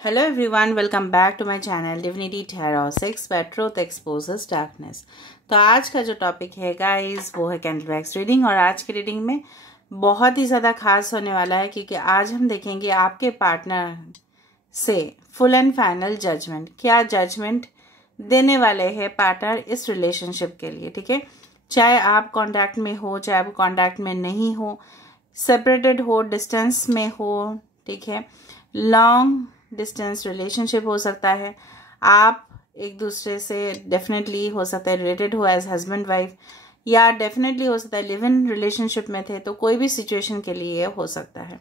Hello everyone, welcome back to my channel Divinity Tarot 6 where truth exposes darkness। तो आज का जो topic है गाइस वो है कैंडल वैक्स रीडिंग। और आज की रीडिंग में बहुत ही ज़्यादा खास होने वाला है क्योंकि आज हम देखेंगे आपके पार्टनर से फुल एंड फाइनल जजमेंट। क्या जजमेंट देने वाले हैं पार्टनर इस रिलेशनशिप के लिए, ठीक है। चाहे आप कॉन्टैक्ट में हो, चाहे आप कॉन्टैक्ट में नहीं हो, सेपरेटेड हो, डिस्टेंस में हो, ठीक है, लॉन्ग डिस्टेंस रिलेशनशिप हो सकता है, आप एक दूसरे से डेफिनेटली हो सकता है रिलेटेड हो एज हस्बैंड वाइफ, या डेफिनेटली हो सकता है लिव इन रिलेशनशिप में थे, तो कोई भी सिचुएशन के लिए हो सकता है।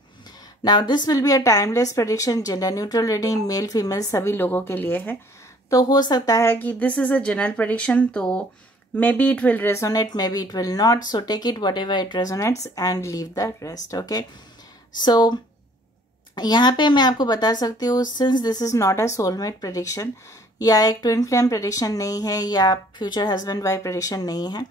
Now this will be a timeless prediction, gender neutral reading, male female सभी लोगों के लिए है। तो हो सकता है कि this is a general prediction, तो maybe it will resonate, maybe it will not, so take it whatever it resonates and leave the rest. Okay, so यहाँ पे मैं आपको बता सकती हूँ, since this is not a soulmate prediction या एक ट्विन फ्लेम प्रेडिक्शन नहीं है या फ्यूचर हस्बैंड वाइफ प्रेडिक्शन नहीं है,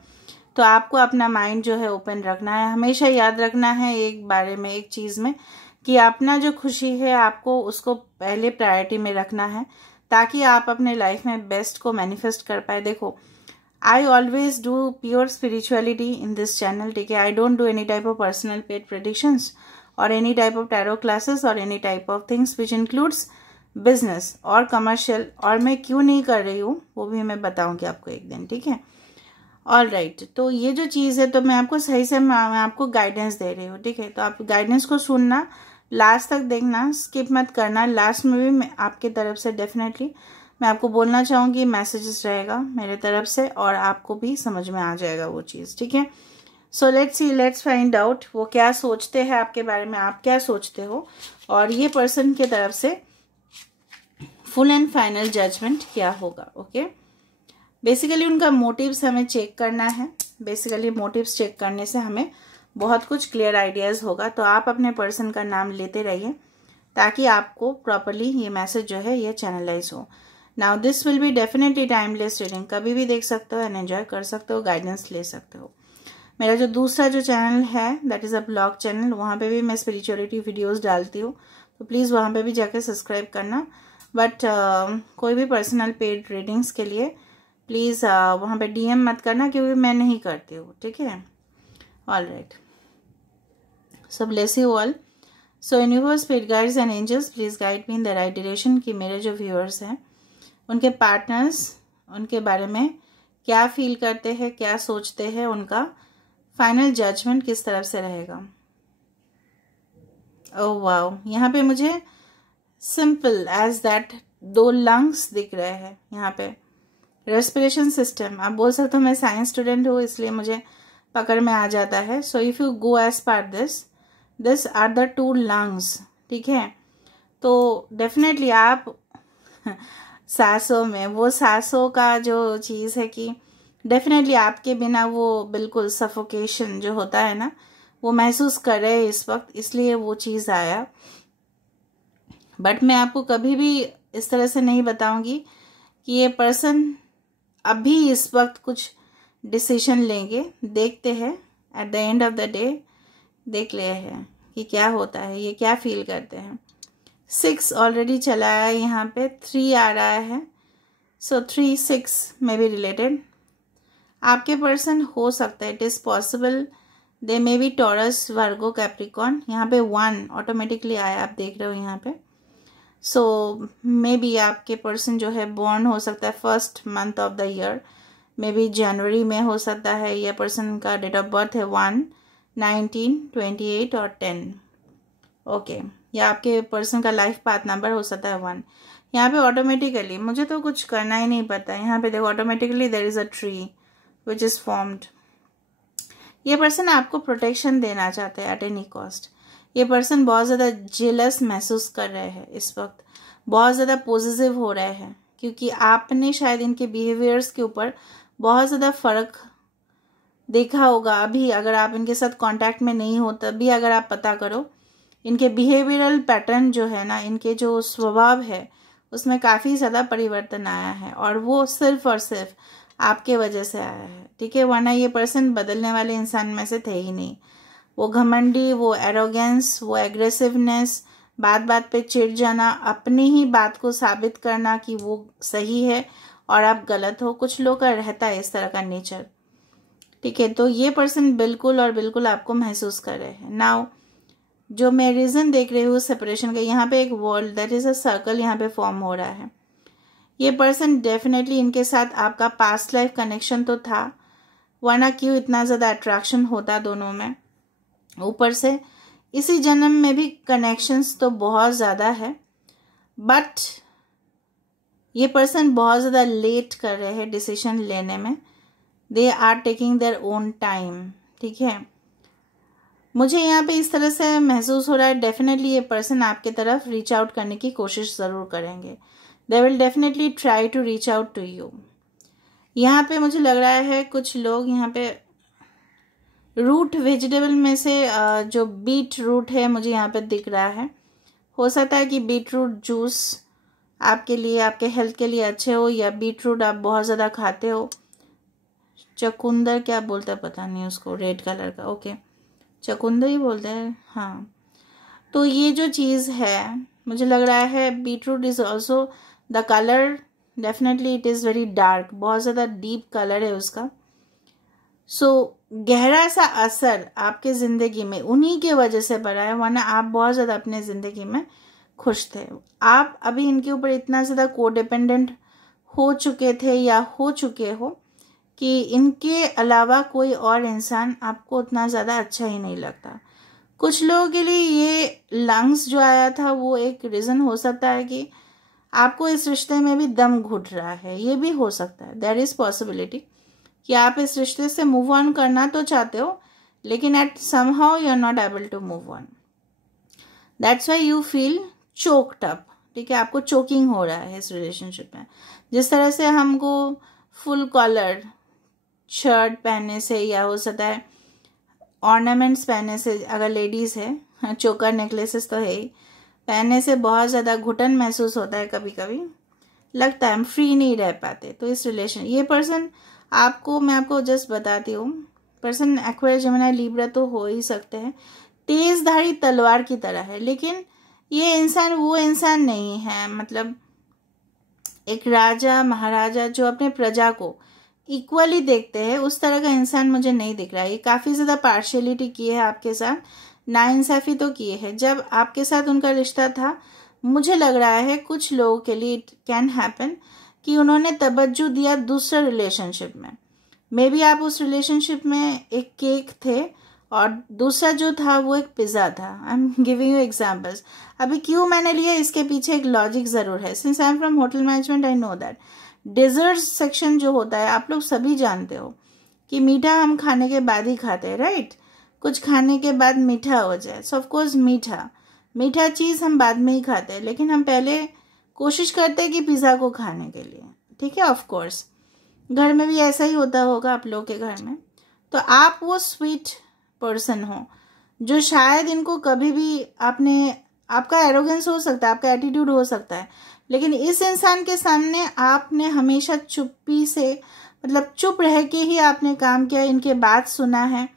तो आपको अपना माइंड जो है ओपन रखना है। हमेशा याद रखना है एक बारे में, एक चीज़ में, कि अपना जो खुशी है आपको उसको पहले प्रायोरिटी में रखना है ताकि आप अपने लाइफ में बेस्ट को मैनिफेस्ट कर पाए। देखो, I always do pure spirituality in this channel, ठीक है। I don't do any type of personal paid predictions or any type of tarot classes or any type of things which includes business और commercial। और मैं क्यों नहीं कर रही हूँ वो भी मैं बताऊंगी आपको एक दिन, ठीक है। ऑल राइट, तो ये जो चीज़ है तो मैं आपको सही से मैं आपको गाइडेंस दे रही हूँ, ठीक है। तो आप गाइडेंस को सुनना, लास्ट तक देखना, स्किप मत करना। लास्ट में भी मैं आपकी तरफ से डेफिनेटली मैं आपको बोलना चाहूँगी, मैसेजेस रहेगा मेरे तरफ से और आपको भी समझ में आ जाएगा वो चीज़, ठीक है। So let's see, let's find out वो क्या सोचते हैं आपके बारे में, आप क्या सोचते हो, और ये पर्सन की तरफ से फुल एंड फाइनल जजमेंट क्या होगा। ओके, बेसिकली उनका मोटिव्स हमें चेक करना है। बेसिकली मोटिव्स चेक करने से हमें बहुत कुछ क्लियर आइडियाज होगा। तो आप अपने पर्सन का नाम लेते रहिए ताकि आपको प्रॉपरली ये मैसेज जो है ये चैनलाइज हो। Now this will be definitely timeless reading, कभी भी देख सकते हो एंड एंजॉय कर सकते हो, गाइडेंस ले सकते हो। मेरा जो दूसरा जो चैनल है that is a blog channel, वहाँ पे भी मैं स्पिरिचुअलिटी वीडियोस डालती हूँ, तो प्लीज़ वहाँ पे भी जाकर सब्सक्राइब करना। बट कोई भी पर्सनल पेड रीडिंग्स के लिए प्लीज़ वहाँ पे डीएम मत करना क्योंकि मैं नहीं करती हूँ, ठीक है। All right, so bless you all. So universe, spirit guides and angels, please guide me in the right direction कि मेरे जो व्यूअर्स हैं उनके पार्टनर्स उनके बारे में क्या फील करते हैं, क्या सोचते हैं, उनका फाइनल जजमेंट किस तरफ से रहेगा। ओह वाओ, यहाँ पे मुझे सिंपल एज दैट 2 लंग्स दिख रहे हैं। यहाँ पे रेस्पिरेशन सिस्टम, आप बोल सकते हो मैं साइंस स्टूडेंट हूँ इसलिए मुझे पकड़ में आ जाता है। So if you go as per this are the 2 lungs, ठीक है। तो डेफिनेटली आप सांसों में, वो सांसों का जो चीज़ है कि डेफिनेटली आपके बिना वो बिल्कुल सफोकेशन जो होता है ना वो महसूस कर रहे हैं इस वक्त, इसलिए वो चीज़ आया। बट मैं आपको कभी भी इस तरह से नहीं बताऊंगी कि ये पर्सन अभी इस वक्त कुछ डिसीजन लेंगे। देखते हैं at the end of the day, देख ले हैं कि क्या होता है, ये क्या फील करते हैं। 6 ऑलरेडी चला है, यहाँ पे 3 आ रहा है, सो 3-6 में भी रिलेटेड आपके पर्सन हो सकता है। It is possible they may be taurus, Virgo, Capricorn. यहाँ पे 1 ऑटोमेटिकली आया, आप देख रहे हो यहाँ पे। सो मे बी आपके पर्सन जो है बॉर्न हो सकता है first month of the year, maybe जनवरी में हो सकता है। यह पर्सन का डेट ऑफ बर्थ है 1, 19, 28 और 10। ओके, या आपके पर्सन का लाइफ पाथ नंबर हो सकता है 1। यहाँ पे ऑटोमेटिकली, मुझे तो कुछ करना ही नहीं पता, यहाँ पे देखो automatically there is a tree which is formed। ये पर्सन आपको प्रोटेक्शन देना चाहते हैं एट एनी कॉस्ट। ये पर्सन बहुत ज़्यादा जेलस महसूस कर रहे हैं इस वक्त, बहुत ज़्यादा पॉजिटिव हो रहे हैं क्योंकि आपने शायद इनके बिहेवियर्स के ऊपर बहुत ज़्यादा फ़र्क देखा होगा। अभी अगर आप इनके साथ कांटेक्ट में नहीं हो तब भी अगर आप पता करो, इनके बिहेवियरल पैटर्न जो है ना, इनके जो स्वभाव है उसमें काफ़ी ज़्यादा परिवर्तन आया है और वो सिर्फ और सिर्फ आपके वजह से आया है, ठीक है। वरना ये पर्सन बदलने वाले इंसान में से थे ही नहीं। वो घमंडी, वो एरोगेंस, वो एग्रेसिवनेस, बात बात पे चिढ़ जाना, अपनी ही बात को साबित करना कि वो सही है और आप गलत हो। कुछ लोग का रहता है इस तरह का नेचर, ठीक है। तो ये पर्सन बिल्कुल और बिल्कुल आपको महसूस कर रहे हैं। नाउ जो मैं रीज़न देख रही हूँ सेपरेशन का, यहाँ पे एक world that is a circle यहाँ पे फॉर्म हो रहा है। ये पर्सन डेफिनेटली, इनके साथ आपका पास्ट लाइफ कनेक्शन तो था, वरना क्यों इतना ज़्यादा अट्रैक्शन होता दोनों में। ऊपर से इसी जन्म में भी कनेक्शंस तो बहुत ज़्यादा है, बट ये पर्सन बहुत ज़्यादा लेट कर रहे हैं डिसीजन लेने में। They are taking their own time, ठीक है। मुझे यहाँ पे इस तरह से महसूस हो रहा है, डेफिनेटली ये पर्सन आपके तरफ रीच आउट करने की कोशिश ज़रूर करेंगे। They will definitely try to reach out to you. यहाँ पे मुझे लग रहा है कुछ लोग यहाँ पे रूट वेजिटेबल में से जो बीट रूट है मुझे यहाँ पे दिख रहा है। हो सकता है कि बीट रूट जूस आपके लिए, आपके हेल्थ के लिए अच्छे हो, या बीट रूट आप बहुत ज़्यादा खाते हो। चकुंदर क्या बोलते हैं पता नहीं उसको, रेड कलर का, ओके चकुंदर ही बोलते हैं, हाँ। तो ये जो चीज़ है मुझे लग रहा है beetroot is also the colour, definitely it is very dark, बहुत ज़्यादा डीप कलर है उसका। सो गहरा सा असर आपके ज़िंदगी में उन्हीं के वजह से पड़ा है, वरना आप बहुत ज़्यादा अपने ज़िंदगी में खुश थे। आप अभी इनके ऊपर इतना ज़्यादा कोडिपेंडेंट हो चुके थे या हो चुके हो कि इनके अलावा कोई और इंसान आपको उतना ज़्यादा अच्छा ही नहीं लगता। कुछ लोगों के लिए ये लंग्स जो आया था वो एक रीज़न हो सकता है कि आपको इस रिश्ते में भी दम घुट रहा है, ये भी हो सकता है। देयर इज़ पॉसिबिलिटी कि आप इस रिश्ते से मूव ऑन करना तो चाहते हो, लेकिन at somehow you are not able to move on. That's why you feel choked up, ठीक है। आपको चोकिंग हो रहा है इस रिलेशनशिप में। जिस तरह से हमको फुल कॉलर शर्ट पहनने से, या हो सकता है ऑर्नामेंट्स पहनने से, अगर लेडीज़ है चोकर नेकलेसेस तो है ही, पहनने से बहुत ज़्यादा घुटन महसूस होता है, कभी कभी लगता है हम फ्री नहीं रह पाते। तो इस रिलेशन, ये पर्सन आपको, मैं आपको जस्ट बताती हूँ, पर्सन एक्वायरियस, जेमिनी, लिब्रा तो हो ही सकते हैं, तेजधारी तलवार की तरह है। लेकिन ये इंसान वो इंसान नहीं है, मतलब एक राजा महाराजा जो अपने प्रजा को इक्वली देखते हैं, उस तरह का इंसान मुझे नहीं दिख रहा है। ये काफ़ी ज़्यादा पार्शियलिटी की है आपके साथ, नाइंसाफ़ी तो किए है। जब आपके साथ उनका रिश्ता था, मुझे लग रहा है कुछ लोगों के लिए इट कैन हैपन कि उन्होंने तवज्जो दिया दूसरे रिलेशनशिप में। मे बी आप उस रिलेशनशिप में एक केक थे और दूसरा जो था वो एक पिज़्ज़ा था। I am giving you examples. अभी क्यों मैंने लिया, इसके पीछे एक लॉजिक ज़रूर है। Since I am from hotel management, I know that dessert section जो होता है, आप लोग सभी जानते हो कि मीठा हम खाने के बाद ही खाते हैं, राइट। कुछ खाने के बाद मीठा हो जाए, सो ऑफकोर्स मीठा चीज़ हम बाद में ही खाते हैं, लेकिन हम पहले कोशिश करते हैं कि पिज़्ज़ा को खाने के लिए, ठीक है। ऑफकोर्स घर में भी ऐसा ही होता होगा आप लोग के घर में। तो आप वो स्वीट पर्सन हो जो शायद इनको कभी भी आपका एरोगेंस हो सकता है, आपका एटीट्यूड हो सकता है, लेकिन इस इंसान के सामने आपने हमेशा चुप्पी से, मतलब चुप रह के ही आपने काम किया, इनके बात सुना है,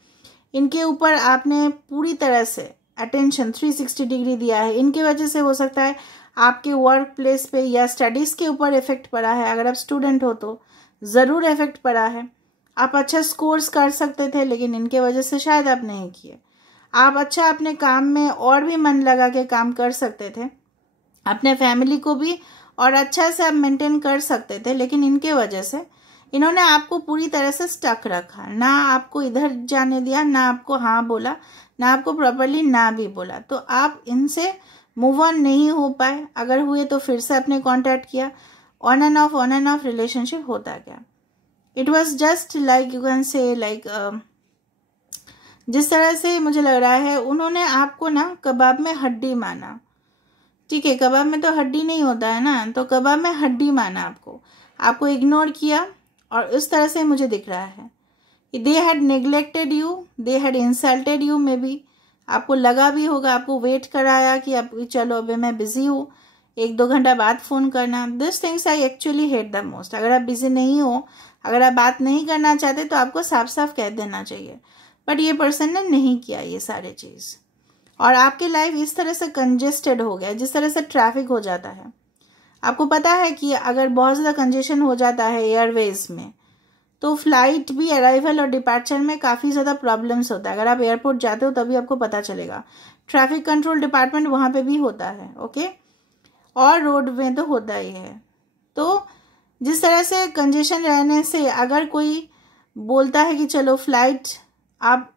इनके ऊपर आपने पूरी तरह से अटेंशन 360 डिग्री दिया है। इनकी वजह से हो सकता है आपके वर्क प्लेस पे या स्टडीज़ के ऊपर इफेक्ट पड़ा है। अगर आप स्टूडेंट हो तो ज़रूर इफेक्ट पड़ा है। आप अच्छा स्कोर्स कर सकते थे, लेकिन इनके वजह से शायद आप नहीं किए। आप अच्छा अपने काम में और भी मन लगा के काम कर सकते थे, अपने फैमिली को भी और अच्छा से आप मेंटेन कर सकते थे, लेकिन इनके वजह से इन्होंने आपको पूरी तरह से स्टक रखा। ना आपको इधर जाने दिया, ना आपको हाँ बोला, ना आपको प्रॉपरली ना भी बोला। तो आप इनसे मूव ऑन नहीं हो पाए। अगर हुए तो फिर से आपने कांटेक्ट किया। ऑन एंड ऑफ रिलेशनशिप होता गया। It was just like you can से लाइक जिस तरह से मुझे लग रहा है उन्होंने आपको ना कबाब में हड्डी माना, ठीक है। कबाब में तो हड्डी नहीं होता है ना, तो कबाब में हड्डी माना आपको इग्नोर किया, और उस तरह से मुझे दिख रहा है they had neglected you, they had insulted you. Maybe आपको लगा भी होगा, आपको वेट कराया कि आप चलो अभी मैं बिजी हूँ, 1-2 घंटा बाद फ़ोन करना। This things I actually hate the most. अगर आप बिजी नहीं हो, अगर आप बात नहीं करना चाहते तो आपको साफ साफ कह देना चाहिए, बट ये पर्सन ने नहीं किया ये सारे चीज़। और आपकी लाइफ इस तरह से कंजेस्टेड हो गया, जिस तरह से ट्रैफिक हो जाता है। आपको पता है कि अगर बहुत ज़्यादा कंजेशन हो जाता है एयरवेज में, तो फ्लाइट भी अराइवल और डिपार्चर में काफ़ी ज़्यादा प्रॉब्लम्स होता है। अगर आप एयरपोर्ट जाते हो तभी आपको पता चलेगा। ट्रैफिक कंट्रोल डिपार्टमेंट वहाँ पे भी होता है, ओके, और रोड में तो होता ही है। तो जिस तरह से कंजेशन रहने से अगर कोई बोलता है कि चलो फ्लाइट आप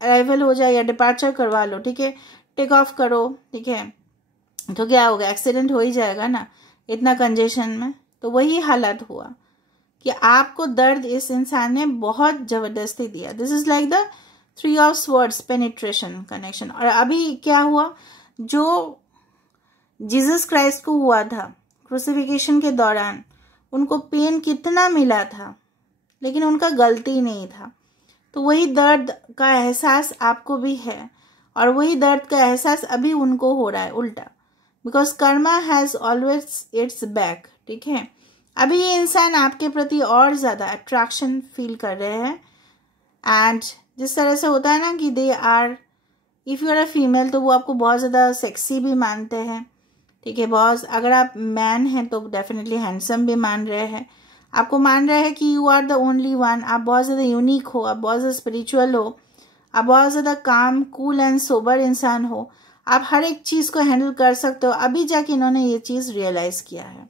अराइवल हो जाए या डिपार्चर करवा लो, ठीक है, टेक ऑफ करो, ठीक है, तो क्या होगा, एक्सीडेंट हो ही जाएगा ना इतना कंजेशन में। तो वही हालत हुआ कि आपको दर्द इस इंसान ने बहुत ज़बरदस्ती दिया। This is like the 3 of swords, penetration, connection. और अभी क्या हुआ, जो जीसस क्राइस्ट को हुआ था क्रूसिफिकेशन के दौरान, उनको पेन कितना मिला था, लेकिन उनका गलती नहीं था। तो वही दर्द का एहसास आपको भी है, और वही दर्द का एहसास अभी उनको हो रहा है उल्टा, because Karma has always it's back, ठीक है। अभी ये इंसान आपके प्रति और ज़्यादा अट्रैक्शन फील कर रहे हैं। एंड जिस तरह से होता है ना कि they are, if you are a female तो वो आपको बहुत ज़्यादा सेक्सी भी मानते हैं, ठीक है। बहुत, अगर आप मैन हैं तो डेफिनेटली हैंडसम भी मान रहे हैं, आपको मान रहे हैं कि you are the only one, आप बहुत ज़्यादा यूनिक हो, आप बहुत ज़्यादा स्पिरिचुअल हो, आप बहुत ज़्यादा काम, कूल एंड सोबर इंसान हो, आप हर एक चीज़ को हैंडल कर सकते हो। अभी जाके इन्होंने ये चीज़ रियलाइज़ किया है,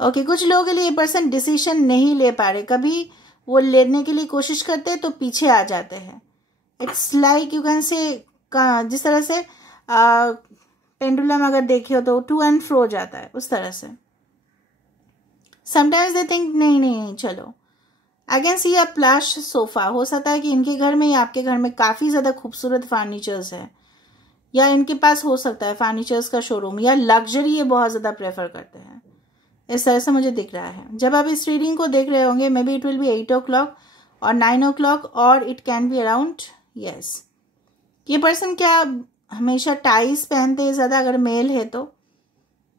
ओके। कुछ लोगों के लिए ये पर्सन डिसीजन नहीं ले पा रहे, कभी वो लेने के लिए कोशिश करते हैं तो पीछे आ जाते हैं। इट्स लाइक यू कैन से, जिस तरह से पेंडुलम अगर देखे हो तो टू एंड फ्रो जाता है, उस तरह से। समटाइम्स दे थिंक नहीं नहीं चलो। आई can see a plush sofa, हो सकता है कि इनके घर में या आपके घर में काफ़ी ज़्यादा खूबसूरत फर्नीचर्स है, या इनके पास हो सकता है फर्नीचर्स का शोरूम, या लग्जरी ये बहुत ज़्यादा प्रेफर करते हैं। इस तरह से मुझे दिख रहा है। जब आप इस रीडिंग को देख रहे होंगे, may be it will be 8 o'clock और 9 o'clock, और it can be around, yes. ये पर्सन क्या हमेशा टाइज पहनते हैं ज़्यादा, अगर मेल है तो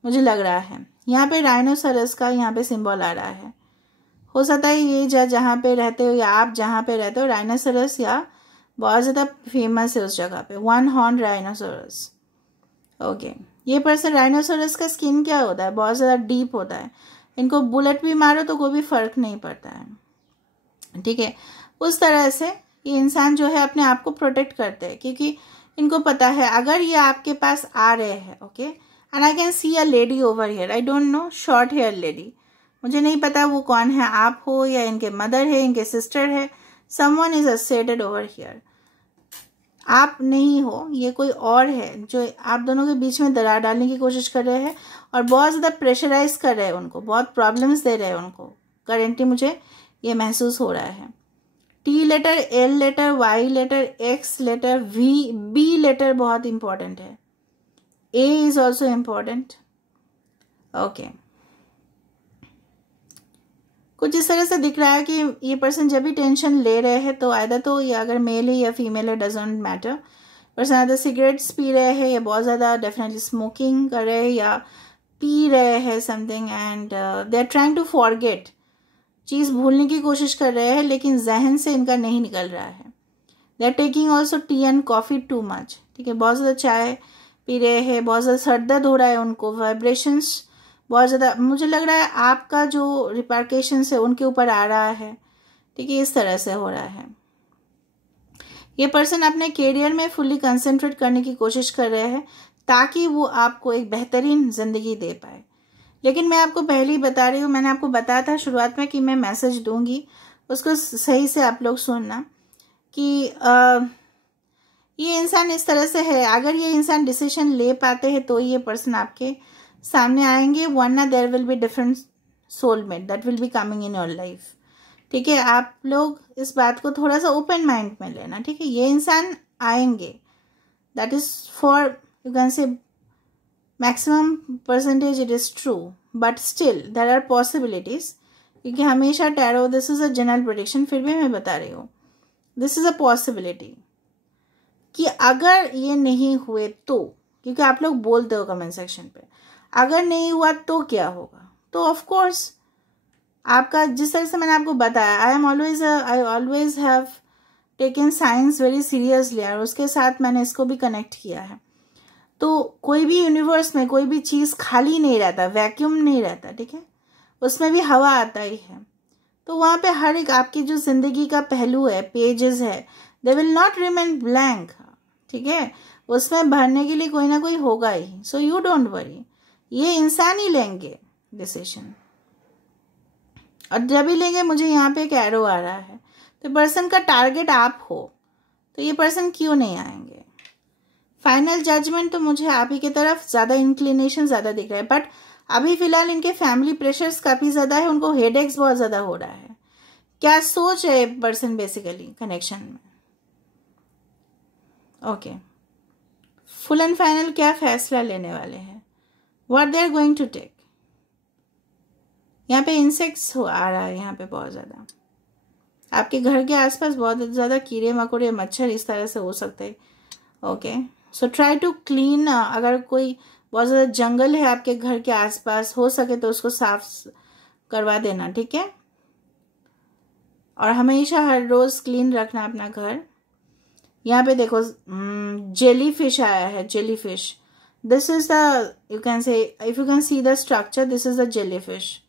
मुझे लग रहा है। यहाँ पे राइनोसरस का यहाँ पे सिंबल आ रहा है। हो सकता है ये जहाँ पे रहते हो या आप जहाँ पे रहते हो, राइनोसरस या बहुत ज़्यादा फेमस है उस जगह पे, 1 हॉर्न राइनोसरस, ओके। ये पर्सन, राइनोसरस का स्किन क्या होता है, बहुत ज़्यादा डीप होता है। इनको बुलेट भी मारो तो कोई भी फर्क नहीं पड़ता है, ठीक है। उस तरह से ये इंसान जो है अपने आप को प्रोटेक्ट करते हैं, क्योंकि इनको पता है अगर ये आपके पास आ रहे हैं, okay. And I can see a lady over here, I don't know, short hair lady, मुझे नहीं पता वो कौन है, आप हो या इनके मदर है, इनके सिस्टर है, समवन इज असेटेड ओवर हियर। आप नहीं हो, ये कोई और है जो आप दोनों के बीच में दरार डालने की कोशिश कर रहे हैं, और बहुत ज़्यादा प्रेशराइज कर रहे हैं उनको, बहुत प्रॉब्लम्स दे रहे हैं उनको करेंटली, मुझे ये महसूस हो रहा है। T letter, L letter, Y letter, X letter, V, B letter बहुत इंपॉर्टेंट है, A is also important, okay. कुछ इस तरह से दिख रहा है कि ये पर्सन जब भी टेंशन ले रहे हैं तो आइदर तो ये अगर मेल है या फीमेल है, doesn't matter, person either cigarettes P रहे हैं या बहुत ज़्यादा डेफिनेटली स्मोकिंग कर रहे हैं या पी रहे हैं something, and they are trying to forget, चीज़ भूलने की कोशिश कर रहे हैं लेकिन जहन से इनका नहीं निकल रहा है। They are taking also tea and coffee too much, ठीक है, बहुत ज़्यादा चाय पी रहे हैं, बहुत ज़्यादा सर दर्द हो रहा है उनको, वाइब्रेशंस बहुत ज़्यादा, मुझे लग रहा है आपका जो रिपरकेशंस है उनके ऊपर आ रहा है, ठीक है, इस तरह से हो रहा है। ये पर्सन अपने करियर में फुल्ली कंसंट्रेट करने की कोशिश कर रहे हैं ताकि वो आपको एक बेहतरीन ज़िंदगी दे पाए। लेकिन मैं आपको पहले ही बता रही हूँ, मैंने आपको बताया था शुरुआत में कि मैं मैसेज दूंगी, उसको सही से आप लोग सुनना कि ये इंसान इस तरह से है। अगर ये इंसान डिसीजन ले पाते हैं तो ये पर्सन आपके सामने आएंगे, वरना there will be different soulmate that will be coming in your life, ठीक है। आप लोग इस बात को थोड़ा सा ओपन माइंड में लेना, ठीक है। ये इंसान आएंगे, that is for you can say maximum percentage it is true, but still there are possibilities, क्योंकि हमेशा tarot, this is a general prediction, फिर भी मैं बता रही हूँ, दिस इज अ पॉसिबिलिटी कि अगर ये नहीं हुए तो, क्योंकि आप लोग बोलते हो कमेंट सेक्शन पे, अगर नहीं हुआ तो क्या होगा, तो ऑफ कोर्स आपका, जिस तरह से मैंने आपको बताया, I always have taken science very seriously और उसके साथ मैंने इसको भी कनेक्ट किया है। तो कोई भी यूनिवर्स में कोई भी चीज़ खाली नहीं रहता, वैक्यूम नहीं रहता, ठीक है, उसमें भी हवा आता ही है। तो वहाँ पे हर एक आपकी जो जिंदगी का पहलू है, पेजेस है, they will not remain blank, ठीक है, उसमें भरने के लिए कोई ना कोई होगा ही। सो यू डोंट वरी, ये इंसान ही लेंगे डिसीजन, और जब भी लेंगे, मुझे यहाँ पे एक एरो आ रहा है, तो पर्सन का टारगेट आप हो, तो ये पर्सन क्यों नहीं आएंगे। फाइनल जजमेंट तो मुझे आप ही की तरफ ज़्यादा इंक्लिनेशन ज़्यादा दिख रहा है, बट अभी फिलहाल इनके फैमिली प्रेशर्स काफ़ी ज़्यादा है, उनको हेडेक्स बहुत ज़्यादा हो रहा है। क्या सोच है पर्सन बेसिकली कनेक्शन में। ओके, फुल एंड फाइनल क्या फैसला लेने वाले हैं, what they are going to take. यहाँ पे इंसेक्ट्स आ रहा है, यहाँ पे बहुत ज़्यादा आपके घर के आसपास बहुत ज़्यादा कीड़े मकोड़े मच्छर इस तरह से हो सकते हैं। Okay, so try to clean, अगर कोई बहुत ज़्यादा जंगल है आपके घर के आसपास, हो सके तो उसको साफ करवा देना, ठीक है, और हमेशा हर रोज़ क्लीन रखना अपना घर। यहाँ पे देखो जेली फिश आया है, jelly fish, this is the, you can से, if you can see the structure, this is the jelly fish.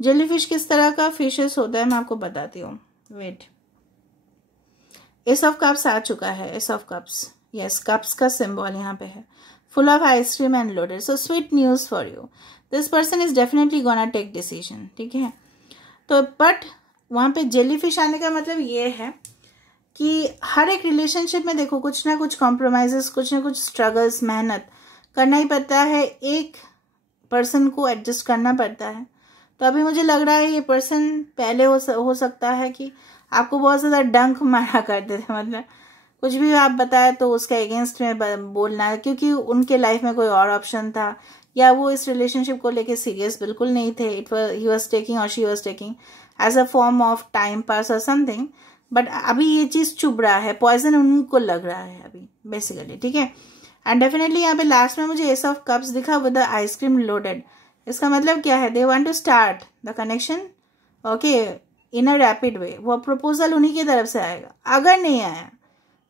Jelly fish किस तरह का फिशेस होता है मैं आपको बताती हूँ, वेट। एस ऑफ कप्स आ चुका है, ace of cups, yes, cups का सिंबल यहाँ पे है, full of ice cream and loaded, so sweet news for you, this person is definitely gonna take decision, ठीक है। तो बट वहाँ पे जेली फिश आने का मतलब ये है कि हर एक रिलेशनशिप में देखो कुछ ना कुछ कॉम्प्रोमाइजेस, कुछ ना कुछ स्ट्रगल्स, मेहनत करना ही पड़ता है, एक पर्सन को एडजस्ट करना पड़ता है। तो अभी मुझे लग रहा है ये पर्सन पहले हो सकता है कि आपको बहुत ज़्यादा डंक मारा करते थे, मतलब कुछ भी आप बताए तो उसके अगेंस्ट में बोलना, क्योंकि उनके लाइफ में कोई और ऑप्शन था, या वो इस रिलेशनशिप को लेके सीरियस बिल्कुल नहीं थे। ही वॉज टेकिंग और she was taking as a form of time pass और समथिंग, बट अभी ये चीज़ चुभ रहा है, पॉइजन उनको लग रहा है अभी बेसिकली, ठीक है। एंड डेफिनेटली यहाँ पे लास्ट में मुझे एस ऑफ कप्स दिखा विद द आइसक्रीम लोडेड, इसका मतलब क्या है, they want to start the connection, okay, in a rapid way. वो प्रपोजल उन्हीं की तरफ से आएगा, अगर नहीं आया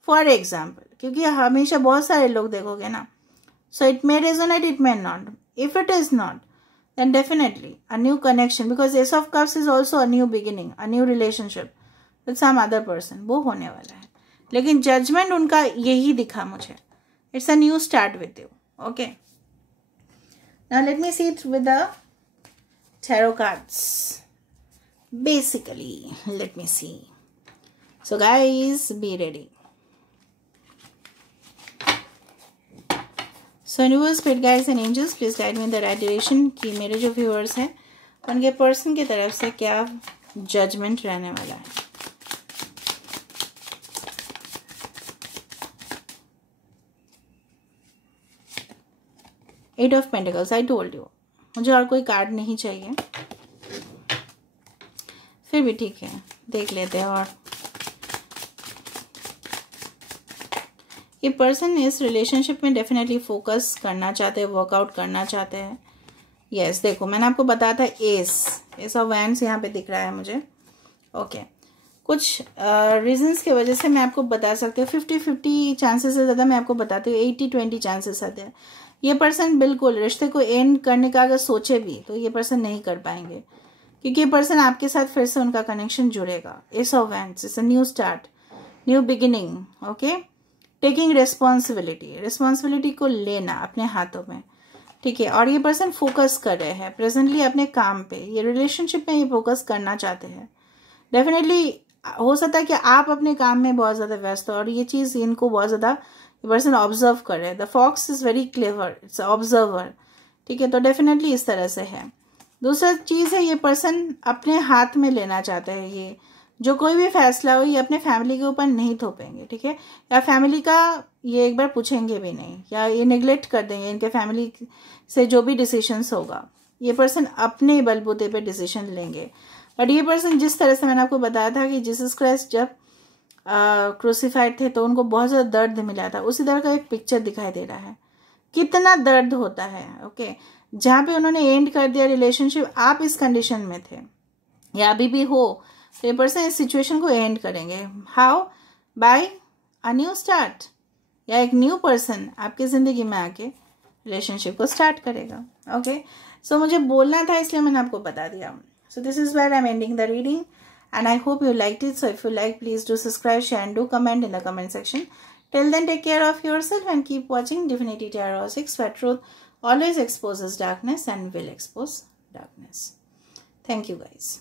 फॉर एग्जाम्पल, क्योंकि हमेशा बहुत सारे लोग देखोगे ना, so it may resonate, it may not, if it is not then definitely a new connection, because ace of cups is also a new beginning, a new relationship with some other person, वो होने वाला है। लेकिन judgement उनका यही दिखा मुझे, it's a new start with you, okay. Now let me see it with the tarot cards basically, let me see, so guys be ready। So universe, spirit guides and angels, please guide me in the right direction कि मेरे जो viewers हैं उनके person की तरफ से क्या judgement रहने वाला है। Eight of pentacles, I told you, मुझे और कोई कार्ड नहीं चाहिए, फिर भी ठीक है, देख लेते हैं। और ये पर्सन इस रिलेशनशिप में डेफिनेटली फोकस करना चाहते हैं, वर्कआउट करना चाहते हैं। यस, देखो मैंने आपको बताया था एस ऑफ वैंड्स यहाँ पे दिख रहा है मुझे, ओके। कुछ रीजंस की वजह से मैं आपको बता सकती हूँ, 50-50 चांसेस से ज़्यादा मैं आपको बताती हूँ, 80-20 चांसेस आते हैं। ये पर्सन बिल्कुल रिश्ते को एंड करने का अगर सोचे भी तो ये पर्सन नहीं कर पाएंगे, क्योंकि ये पर्सन आपके साथ फिर से उनका कनेक्शन जुड़ेगा। S of wands it's a new start, new beginning, okay. Taking responsibility को लेना अपने हाथों में, ठीक है। और ये पर्सन फोकस कर रहे हैं प्रेजेंटली अपने काम पे, ये रिलेशनशिप में ये फोकस करना चाहते हैं। डेफिनेटली हो सकता है कि आप अपने काम में बहुत ज़्यादा व्यस्त हो, और ये चीज़ इनको बहुत ज़्यादा ये पर्सन ऑब्जर्व कर रहे हैं। The fox is very clever, it's observer, ठीक है। तो डेफिनेटली इस तरह से है। दूसरा चीज़ है, ये पर्सन अपने हाथ में लेना चाहते हैं, ये जो कोई भी फैसला हो ये अपने फैमिली के ऊपर नहीं थोपेंगे, ठीक है, या फैमिली का ये एक बार पूछेंगे भी नहीं, या ये निगलेक्ट कर देंगे। इनके फैमिली से जो भी डिसीजंस होगा ये पर्सन अपने बलबूते पे डिसीजन लेंगे। बट ये पर्सन जिस तरह से मैंने आपको बताया था कि जीसस क्राइस्ट जब क्रूसिफाइड थे तो उनको बहुत ज़्यादा दर्द मिला था, उसी तरह का एक पिक्चर दिखाई दे रहा है, कितना दर्द होता है, ओके। जहाँ पे उन्होंने एंड कर दिया रिलेशनशिप, आप इस कंडीशन में थे या अभी भी हो, तो ये पर्सन इस सिचुएशन को एंड करेंगे। How, by a new start, या एक न्यू पर्सन आपकी ज़िंदगी में आके रिलेशनशिप को स्टार्ट करेगा. ओके, सो मुझे बोलना था इसलिए मैंने आपको बता दिया. So this is where I am ending the reading and I hope you liked it. So if you like, please do subscribe, share and do comment in the comment section. Till then, take care of yourself and keep watching Divinity Tarot 6, where truth always exposes darkness and will expose darkness. Thank you guys.